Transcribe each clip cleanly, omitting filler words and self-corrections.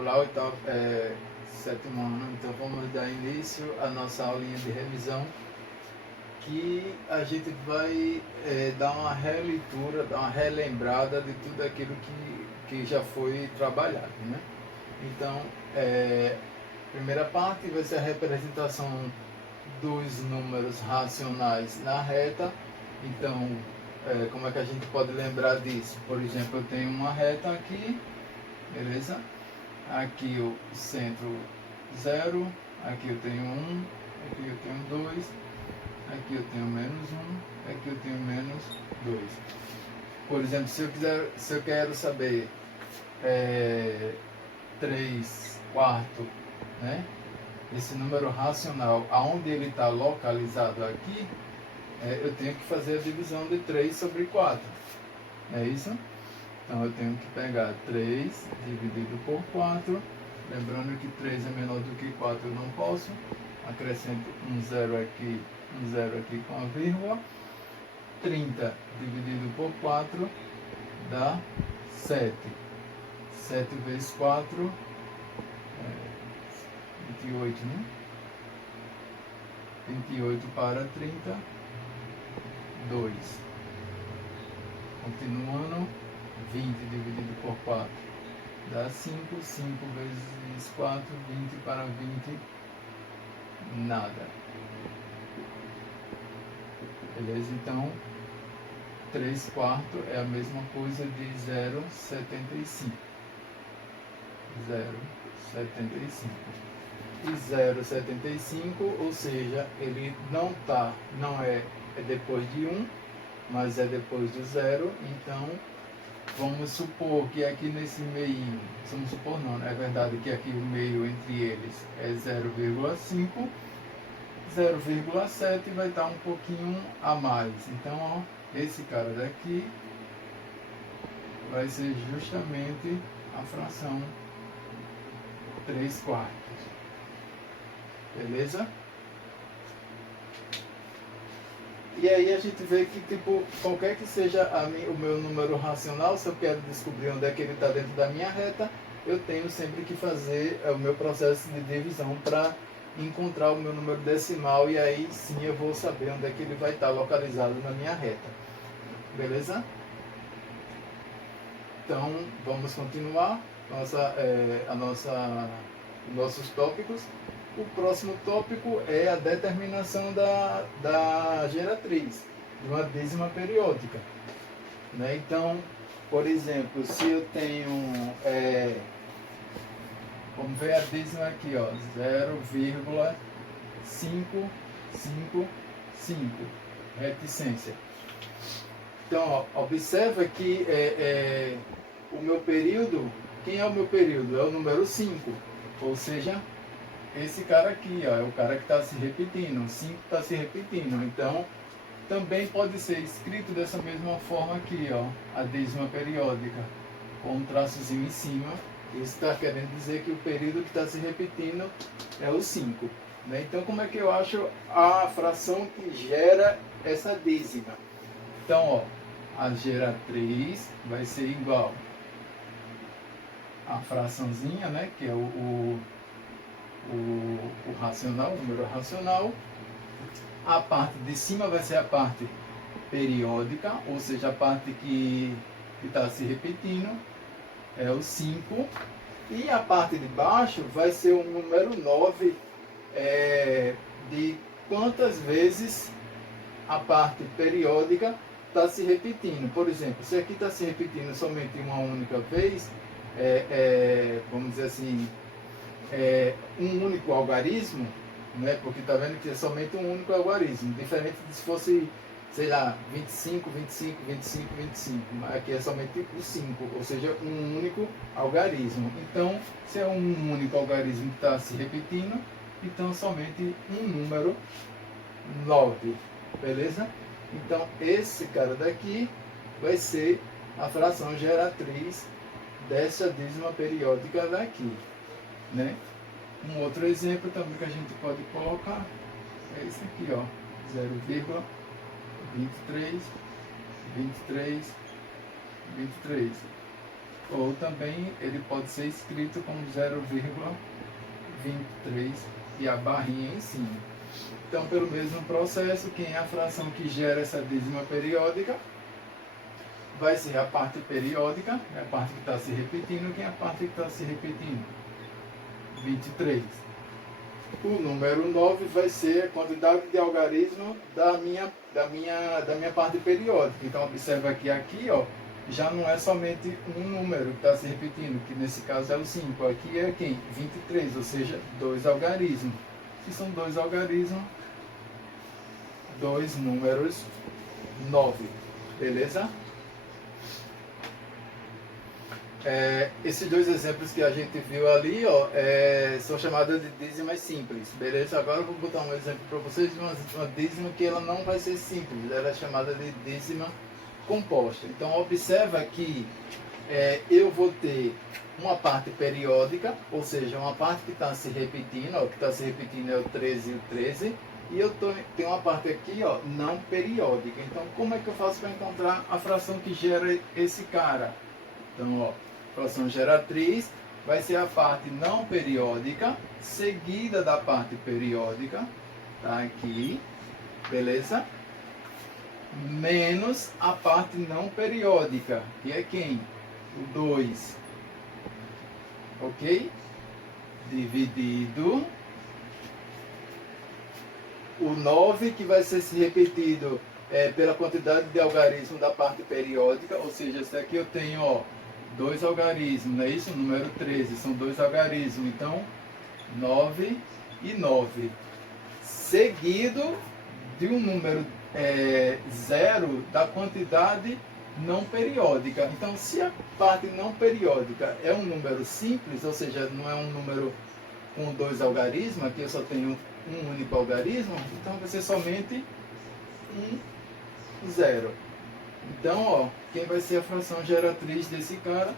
Olá, sétimo ano. Então vamos dar início à nossa aulinha de revisão, que a gente vai dar uma releitura, dar uma relembrada de tudo aquilo que já foi trabalhado, né? Então, primeira parte vai ser a representação dos números racionais na reta. Então, como é que a gente pode lembrar disso? Por exemplo, eu tenho uma reta aqui, beleza? Aqui o centro 0, aqui eu tenho 1, aqui eu tenho 2, aqui eu tenho menos 1, aqui eu tenho menos 2. Por exemplo, se eu quero saber 3 quartos, né? Esse número racional, aonde ele está localizado aqui, eu tenho que fazer a divisão de 3 sobre 4. É isso? Então eu tenho que pegar 3 dividido por 4. Lembrando que 3 é menor do que 4, eu não posso. Acrescento um zero aqui com a vírgula. 30 dividido por 4 dá 7. 7 vezes 4 28, né? 28 para 30, 2. Continuando, 20 dividido por 4 dá 5. 5 vezes 4, 20 para 20, nada. Beleza? Então, 3 quartos é a mesma coisa de 0,75. 0,75. E 0,75, ou seja, ele não é depois de 1, mas é depois do 0. Então, vamos supor que aqui nesse meio, vamos supor não, é verdade que aqui o meio entre eles é 0,5, 0,7 vai estar um pouquinho a mais. Então, ó, esse cara daqui vai ser justamente a fração 3 quartos. Beleza? E aí a gente vê que, tipo, qualquer que seja o meu número racional, se eu quero descobrir onde é que ele está dentro da minha reta, eu tenho sempre que fazer o meu processo de divisão para encontrar o meu número decimal, e aí sim eu vou saber onde é que ele vai estar localizado na minha reta. Beleza? Então, vamos continuar nossos tópicos. O próximo tópico é a determinação da geratriz, de uma dízima periódica. Né? Então, por exemplo, se eu tenho, vamos ver a dízima aqui, ó, 0,555, reticência. Então, ó, observa que o meu período, quem é o meu período? É o número 5, ou seja, esse cara aqui, ó, é o cara que está se repetindo, o 5 está se repetindo. Então, também pode ser escrito dessa mesma forma aqui, ó, a dízima periódica, com um traçozinho em cima. Isso está querendo dizer que o período que está se repetindo é o 5. Né? Então, como é que eu acho a fração que gera essa dízima? Então, ó, a geratriz vai ser igual a fraçãozinha, né, que é o racional, o número racional. A parte de cima vai ser a parte periódica, ou seja, a parte que está se repetindo, é o 5. E a parte de baixo vai ser o número 9, de quantas vezes a parte periódica está se repetindo. Por exemplo, se aqui está se repetindo somente uma única vez, vamos dizer assim, um único algarismo, né? Porque está vendo que é somente um único algarismo, diferente de se fosse, sei lá, 25, 25, 25, 25. Aqui é somente o 5, ou seja, um único algarismo. Então, se é um único algarismo que está se repetindo, então somente um número 9, beleza? Então, esse cara daqui vai ser a fração geratriz dessa dízima periódica daqui. Né? Um outro exemplo também que a gente pode colocar é esse aqui, ó, 0,23, 23, 23. ou também ele pode ser escrito como 0,23 e a barrinha em cima. Então, pelo mesmo processo, quem é a fração que gera essa dízima periódica vai ser a parte periódica, é a parte que está se repetindo. Quem é a parte que está se repetindo? 23. O número 9 vai ser a quantidade de algarismo da minha parte periódica. Então, observa que aqui, ó, já não é somente um número que está se repetindo, que nesse caso é o 5. Aqui é quem? 23, ou seja, 2 algarismos. Que são 2 algarismos, 2 números 9. Beleza? Esses dois exemplos que a gente viu ali, ó, são chamadas de dízimas simples, beleza? Agora eu vou botar um exemplo para vocês de uma dízima que ela não vai ser simples, ela é chamada de dízima composta. Então observa que eu vou ter uma parte periódica, ou seja, uma parte que está se repetindo, ó, o que está se repetindo é o 13 e o 13, e eu tenho uma parte aqui, ó, não periódica. Então como é que eu faço para encontrar a fração que gera esse cara? Então, ó, fração geratriz vai ser a parte não periódica, seguida da parte periódica, tá aqui, beleza? Menos a parte não periódica, que é quem? O 2, ok? Dividido o 9, que vai ser se repetido pela quantidade de algarismo da parte periódica, ou seja, se aqui eu tenho, ó, 2 algarismos, não é isso? Número 13, são 2 algarismos, então 9 e 9. Seguido de um número 0 da quantidade não periódica. Então, se a parte não periódica é um número simples, ou seja, não é um número com 2 algarismos, aqui eu só tenho um único algarismo, então vai ser somente um 0. Então, ó, quem vai ser a fração geratriz desse cara?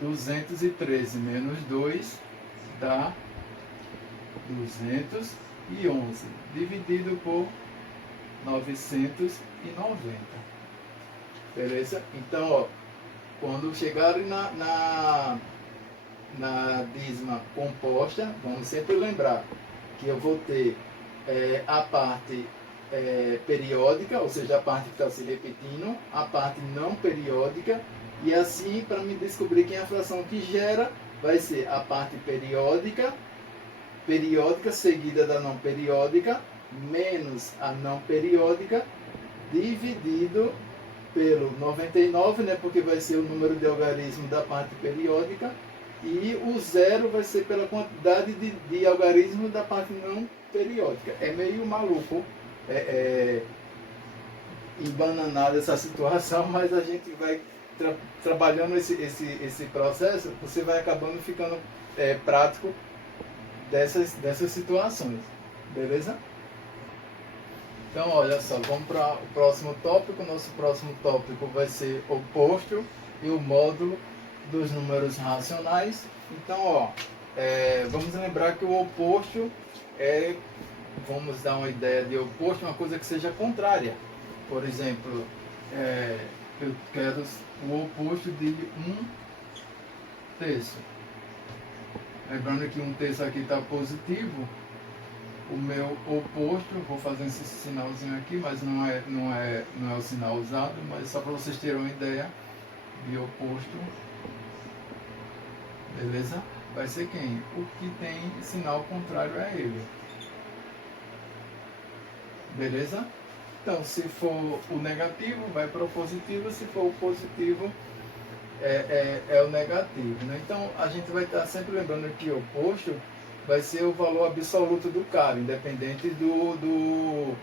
213 menos 2 dá 211, dividido por 990. Beleza? Então, ó, quando chegarem na dízima composta, vamos sempre lembrar que eu vou ter a parte periódica, ou seja, a parte que está se repetindo, a parte não periódica, e assim, para me descobrir quem é a fração que gera, vai ser a parte periódica seguida da não periódica, menos a não periódica, dividido pelo 99, né, porque vai ser o número de algarismo da parte periódica, e o 0 vai ser pela quantidade de algarismo da parte não periódica. É meio maluco, embananada essa situação, mas a gente vai trabalhando esse processo, você vai acabando ficando prático dessas situações, beleza? Então, olha só, vamos para o próximo tópico. Nosso próximo tópico vai ser o oposto e o módulo dos números racionais. Então, ó, vamos lembrar que o oposto vamos dar uma ideia de oposto, uma coisa que seja contrária. Por exemplo, eu quero o oposto de 1/3. Lembrando que 1/3 aqui está positivo. O meu oposto, vou fazer esse sinalzinho aqui, mas não é o sinal usado, mas só para vocês terem uma ideia de oposto, beleza? Vai ser quem? O que tem sinal contrário a ele, beleza? Então, se for o negativo, vai para o positivo, se for o positivo, é o negativo, né? Então, a gente vai estar sempre lembrando que o oposto vai ser o valor absoluto do cara, independente do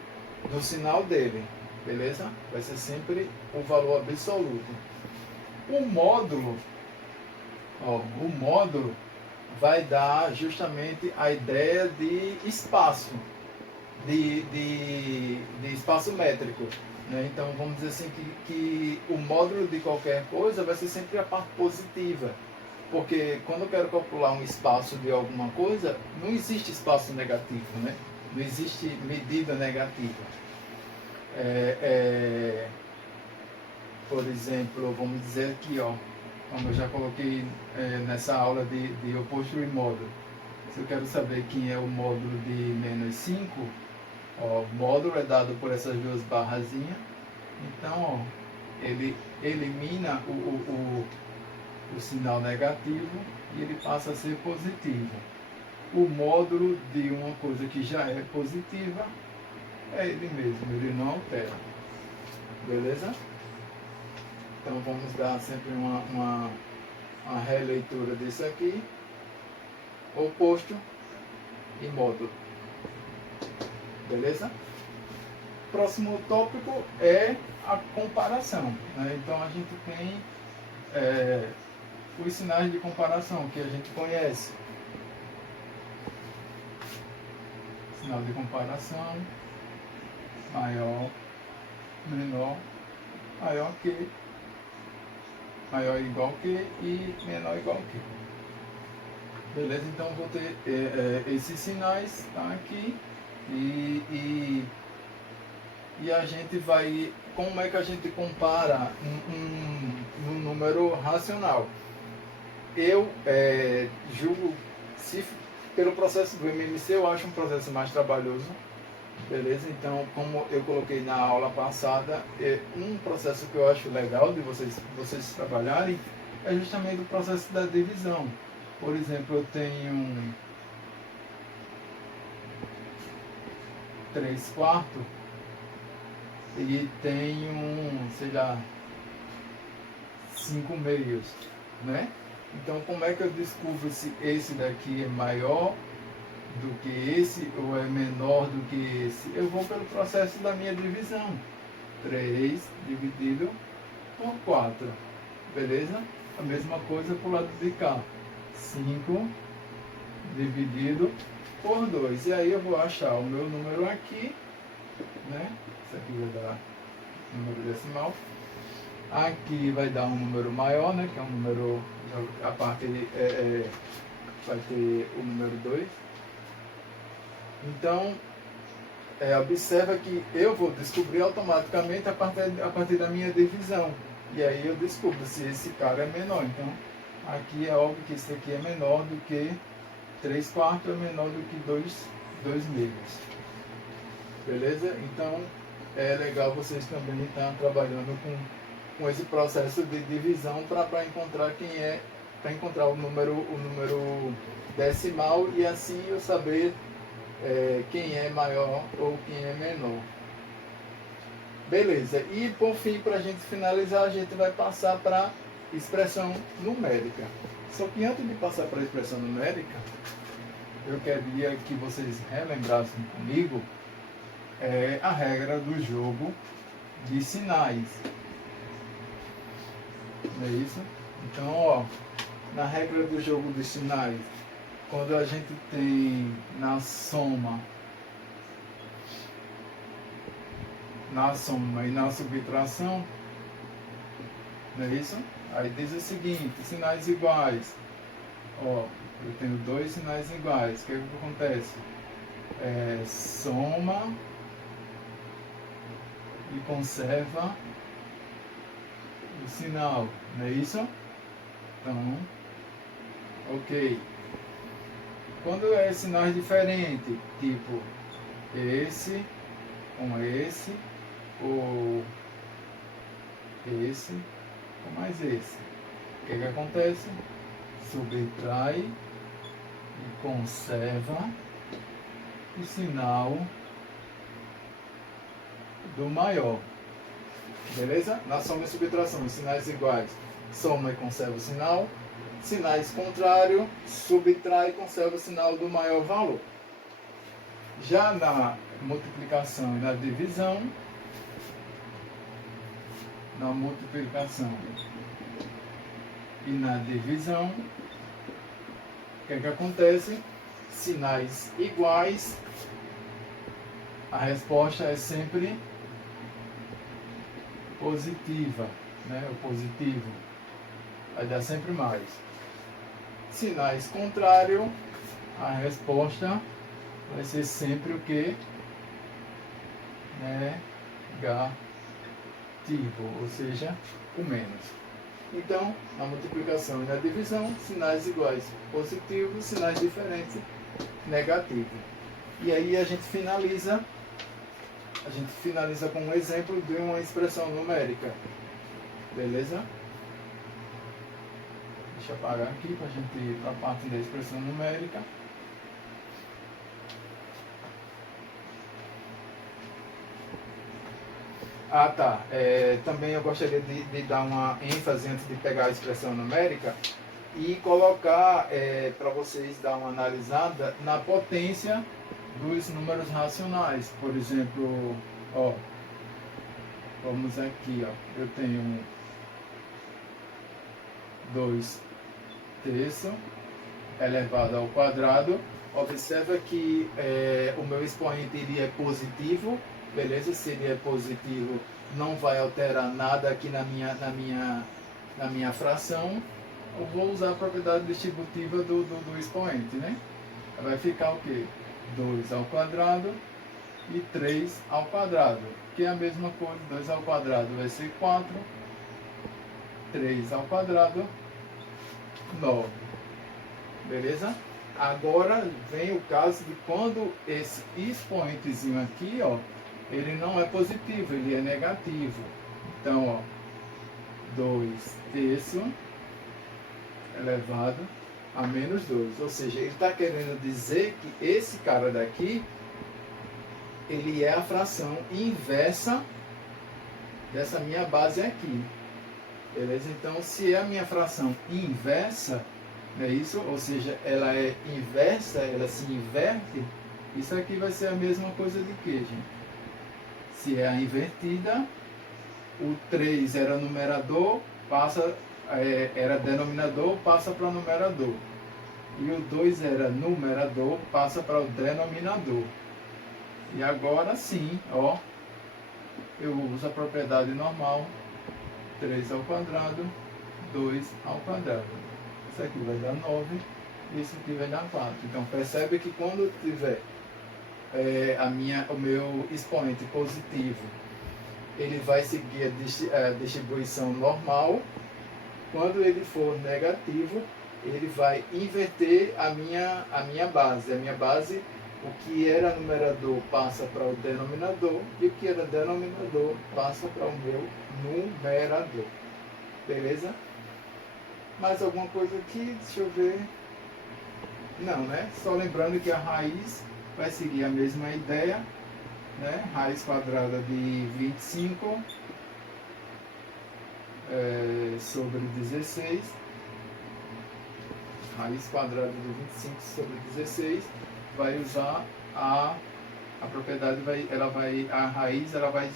sinal dele, beleza? Vai ser sempre o valor absoluto. O módulo vai dar justamente a ideia de espaço, de espaço métrico, né? Então vamos dizer assim que o módulo de qualquer coisa vai ser sempre a parte positiva. Porque quando eu quero calcular um espaço de alguma coisa, não existe espaço negativo, né? Não existe medida negativa. Por exemplo, vamos dizer aqui, ó, como eu já coloquei nessa aula de oposto e módulo. Se eu quero saber quem é o módulo de menos 5, ó, o módulo é dado por essas duas barrazinhas. Então, ó, ele elimina o sinal negativo e ele passa a ser positivo. O módulo de uma coisa que já é positiva é ele mesmo, ele não altera. Beleza? Então vamos dar sempre uma releitura disso aqui. Oposto e módulo. Beleza? Próximo tópico é a comparação. Né? Então a gente tem os sinais de comparação que a gente conhece. Sinal de comparação, maior, menor, maior que, maior igual que e menor igual que. Beleza? Então vou ter esses sinais, tá aqui, e a gente vai, como é que a gente compara um número racional? Eu julgo, se pelo processo do MMC eu acho um processo mais trabalhoso, beleza? Então, como eu coloquei na aula passada, um processo que eu acho legal de vocês trabalharem é justamente o processo da divisão. Por exemplo, eu tenho 3/4 e tenho, sei lá, 5/2, né? Então, como é que eu descubro se esse daqui é maior do que esse ou é menor do que esse? Eu vou pelo processo da minha divisão. 3 dividido por 4. Beleza? A mesma coisa para o lado de cá. 5 dividido por 2. E aí eu vou achar o meu número aqui, né? Isso aqui vai dar número decimal. Aqui vai dar um número maior, né? Que é um número, a parte vai ter o número 2. Então, observa que eu vou descobrir automaticamente a partir da minha divisão. E aí eu descubro se esse cara é menor. Então, aqui é óbvio que esse aqui é menor do que 3/4, é menor do que 2/2. Beleza? Então, é legal vocês também estar trabalhando com esse processo de divisão para encontrar para encontrar o número decimal e assim eu saber quem é maior ou quem é menor. Beleza, e por fim, para a gente finalizar, a gente vai passar para expressão numérica. Só que antes de passar para a expressão numérica, eu queria que vocês relembrassem comigo a regra do jogo de sinais. Não é isso? Então, ó, na regra do jogo de sinais, quando a gente tem na soma e na subtração, não é isso? Aí diz o seguinte, sinais iguais. Ó, eu tenho dois sinais iguais. O que acontece? Soma e conserva o sinal, não é isso? Então, ok. Quando é sinais diferentes, tipo esse com esse, ou esse com mais esse, o que acontece? Subtrai e conserva o sinal do maior. Beleza? Na soma e subtração, os sinais iguais, soma e conserva o sinal. Sinais contrários, subtrai e conserva o sinal do maior valor. Já na multiplicação e na divisão, na multiplicação e na divisão, o que acontece? Sinais iguais, a resposta é sempre positiva, né? O positivo vai dar sempre mais. Sinais contrários, a resposta vai ser sempre o que? Negativo, ou seja, o menos. Então, na multiplicação e na divisão, sinais iguais positivo, sinais diferentes negativo. E aí a gente finaliza com um exemplo de uma expressão numérica. Beleza? Deixa eu apagar aqui para a gente ir para a parte da expressão numérica. Ah, tá. Também eu gostaria de dar uma ênfase antes de pegar a expressão numérica e colocar para vocês dar uma analisada na potência dos números racionais. Por exemplo, ó, vamos aqui, ó, eu tenho 2 terços elevado ao quadrado. Observa que o meu expoente ele é positivo. Beleza? Se ele é positivo, não vai alterar nada aqui na minha fração. Eu vou usar a propriedade distributiva do expoente, né? Vai ficar o quê? 2 ao quadrado e 3 ao quadrado, que é a mesma coisa. 2 ao quadrado vai ser 4, 3 ao quadrado, 9. Beleza? Agora vem o caso de quando esse expoentezinho aqui, ó, ele não é positivo, ele é negativo. Então, ó, 2 terços elevado a menos 2. Ou seja, ele está querendo dizer que esse cara daqui, ele é a fração inversa dessa minha base aqui. Beleza? Então, se é a minha fração inversa, é isso? Ou seja, ela é inversa, ela se inverte, isso aqui vai ser a mesma coisa de que, gente? Se é a invertida, o 3 era numerador, era denominador, passa para numerador. E o 2 era numerador, passa para o denominador. E agora sim, ó, eu uso a propriedade normal, 3 ao quadrado, 2 ao quadrado. Isso aqui vai dar 9, isso aqui vai dar 4. Então percebe que quando tiver o meu expoente positivo, ele vai seguir a distribuição normal. Quando ele for negativo, ele vai inverter a minha base. A minha base, o que era numerador passa para o denominador e o que era denominador passa para o meu numerador. Beleza? Mais alguma coisa aqui? Deixa eu ver. Não, né? Só lembrando que a raiz vai seguir a mesma ideia, né? Raiz quadrada de 25 sobre 16. Raiz quadrada de 25 sobre 16 vai usar a propriedade, a raiz ela vai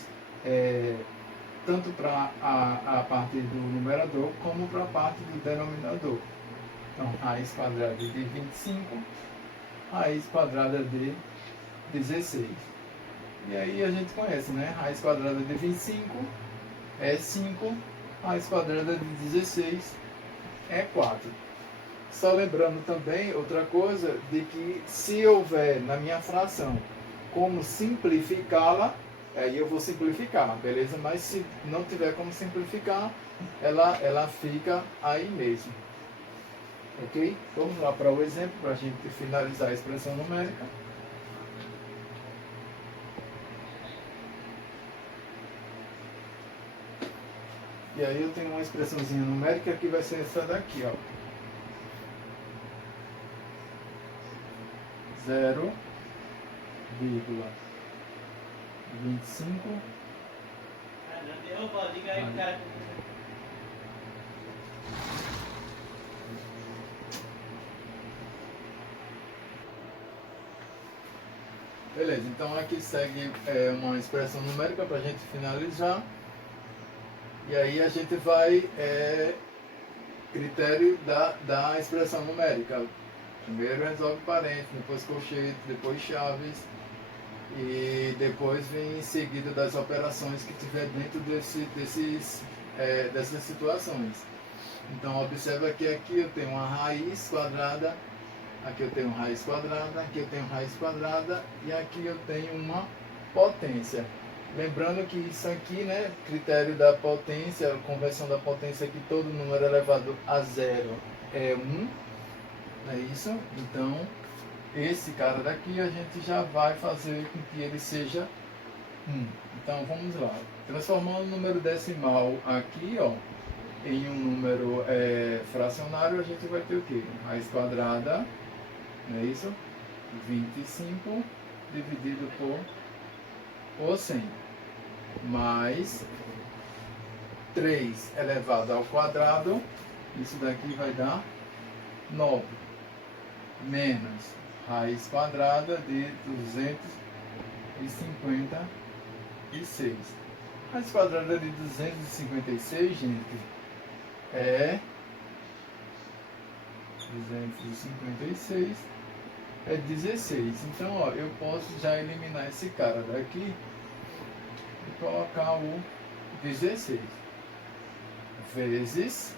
tanto para a parte do numerador como para a parte do denominador. Então, raiz quadrada de 25, raiz quadrada de 16. E aí a gente conhece, né? Raiz quadrada de 25 é 5, raiz quadrada de 16 é 4. Só lembrando também outra coisa, de que se houver na minha fração como simplificá-la, aí eu vou simplificar, beleza? Mas se não tiver como simplificar, ela fica aí mesmo. Ok? Vamos lá para o exemplo, para a gente finalizar a expressão numérica. E aí eu tenho uma expressãozinha numérica que vai ser essa daqui, ó. 0,25. Diga aí, cara. Beleza, então aqui segue uma expressão numérica para a gente finalizar. E aí a gente vai critério da expressão numérica. Primeiro resolve parênteses, depois colchete, depois chaves e depois vem em seguida das operações que tiver dentro dessas situações. Então observa que aqui eu tenho uma raiz quadrada, aqui eu tenho raiz quadrada, aqui eu tenho raiz quadrada e aqui eu tenho uma potência. Lembrando que isso aqui, né, critério da potência, conversão da potência, que todo número elevado a zero é 1, não é isso? Então, esse cara daqui a gente já vai fazer com que ele seja 1. Então, vamos lá. Transformando o número decimal aqui, ó, em um número fracionário, a gente vai ter o quê? Raiz quadrada, não é isso? 25 dividido por 100, mais 3 elevado ao quadrado, isso daqui vai dar 9, menos raiz quadrada de 256. Raiz quadrada de 256, gente, é 256 é 16. Então, ó, eu posso já eliminar esse cara daqui e colocar o 16 vezes,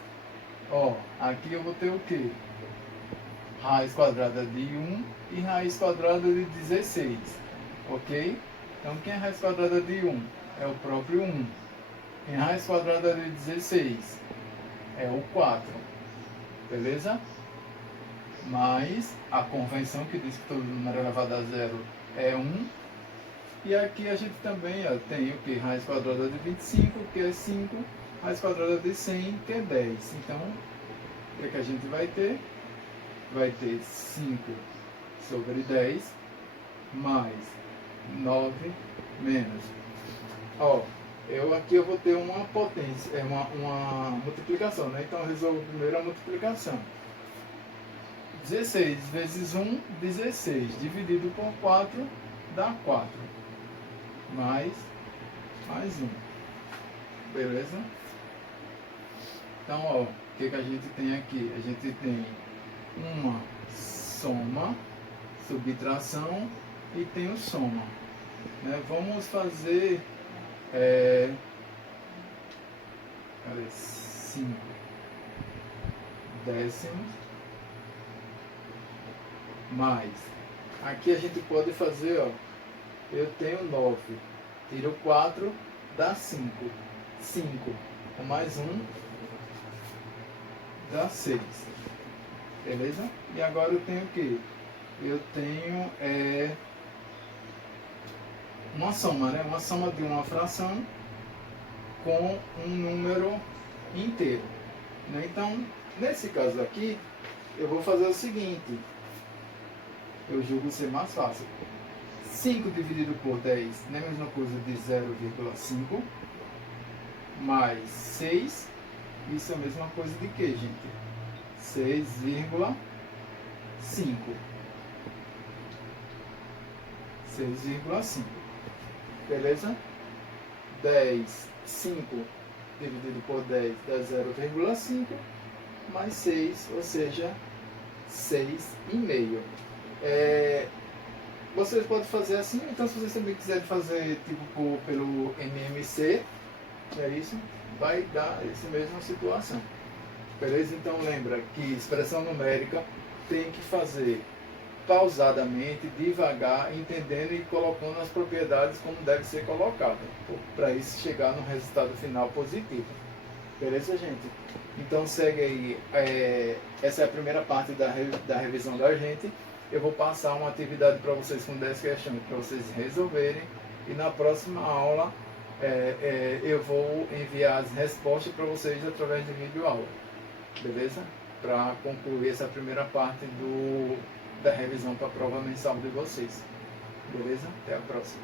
ó, aqui eu vou ter o quê? Raiz quadrada de 1 e raiz quadrada de 16, ok? Então, quem é raiz quadrada de 1? É o próprio 1. Quem é raiz quadrada de 16? É o 4, beleza? Mais a convenção que diz que todo número elevado a zero é 1. E aqui a gente também tem o que? Raiz quadrada de 25, que é 5. Raiz quadrada de 100, que é 10. Então, o que a gente vai ter? Vai ter 5 sobre 10, mais 9 menos. Ó, aqui eu vou ter uma potência, uma multiplicação, né? Então, eu resolvo primeiro a multiplicação. 16 vezes 1, 16. Dividido por 4, dá 4. Mais 1. Beleza? Então, ó, o que a gente tem aqui? A gente tem uma soma, subtração e tem o soma. Né? Vamos fazer 5 décimos mais. Aqui a gente pode fazer, ó, eu tenho 9, tiro 4, dá 5. 5 com mais 1 dá 6. Beleza? E agora eu tenho o quê? Eu tenho uma soma, né? Uma soma de uma fração com um número inteiro. Né? Então, nesse caso aqui, eu vou fazer o seguinte. Eu julgo ser mais fácil. 5 dividido por 10 não é a mesma coisa de 0,5. Mais 6. Isso é a mesma coisa de que, gente? 6,5. 6,5. Beleza? 5 dividido por 10 dá 0,5. Mais 6, ou seja, 6,5. Vocês podem fazer assim, então se vocês também quiserem fazer tipo pelo MMC, é isso, vai dar essa mesma situação. Beleza? Então lembra que expressão numérica tem que fazer pausadamente, devagar, entendendo e colocando as propriedades como deve ser colocada, para isso chegar no resultado final positivo. Beleza, gente? Então segue aí, essa é a primeira parte da revisão da gente. Eu vou passar uma atividade para vocês com 10 questões para vocês resolverem, e na próxima aula eu vou enviar as respostas para vocês através de vídeo aula. Beleza? Para concluir essa primeira parte da revisão para a prova mensal de vocês. Beleza? Até a próxima.